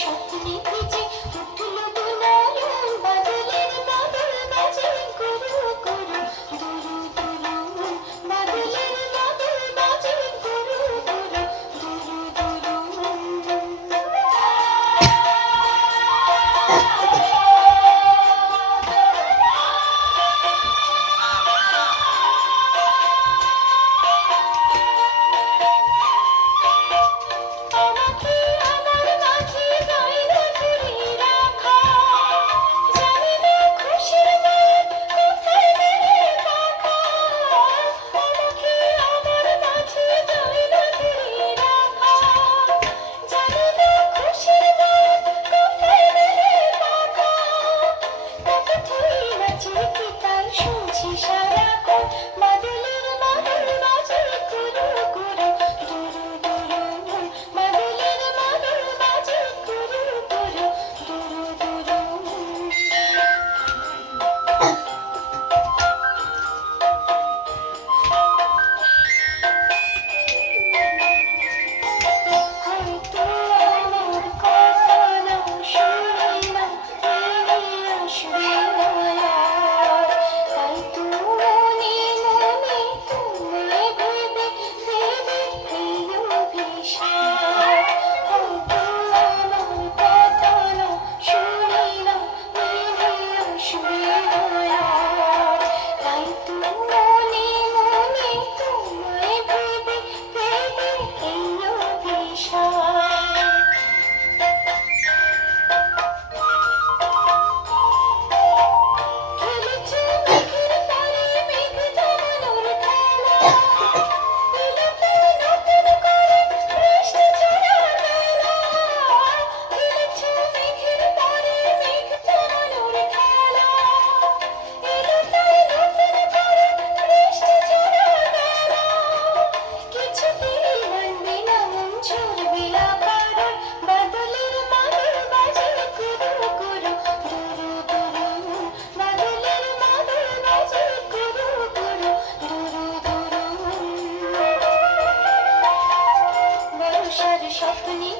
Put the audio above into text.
স্বপ্নে ভিজে উঠল দুনয়ন বাদলের বাদল বাজে গুরু গুরু দুরু দুরু বাদলের বাদল বাজে গুরু গুরু দুরু দুরু আমাকে আমার মাঝে দয়াল ধরে রাখা জানি না খুশির গান কোথায় মেলে পাখা আমাকে আমার মাঝে দয়াল ধরে রাখা জানি না খুশির গান কোথায় মেলে পাখা তাকে ধরে নাচে কি তাই শুনছি সারাক্ষণ বাদলের বাদল বাজে গুরু গুরু দুরু দুরু বাদলের বাদল বাজে গুরু গুরু দুরু দুরু হয়তো আমার কথা না শুনে না ফিরে আসবে না আর। তাই তো মনে মনে তোমায় ভেবে ভেবে এই অভিশাপ। হয়তো আমার কথা না শুনে না ফিরে আসবে না আর। তাই তো মনে মনে তোমায় ভেবে ভেবে এই অভিশাপ। খেলেছে মেঘের পরে মেঘ জমানোর খেলা এলো তাই নতুন করে বৃষ্টি ঝরা মেলা খেলেছে মেঘের পরে মেঘ জমানোর খেলা এলো তাই নতুন করে বৃষ্টি ঝরা মেলা কিছুতেই মানবে না মন ছুড়বে আবার বাদলের বাদল বাজে গুরু গুরু দুরু দুরু বাদলের বাদল বাজে গুরু গুরু দুরু দুরু বর্ষার স্বপ্নে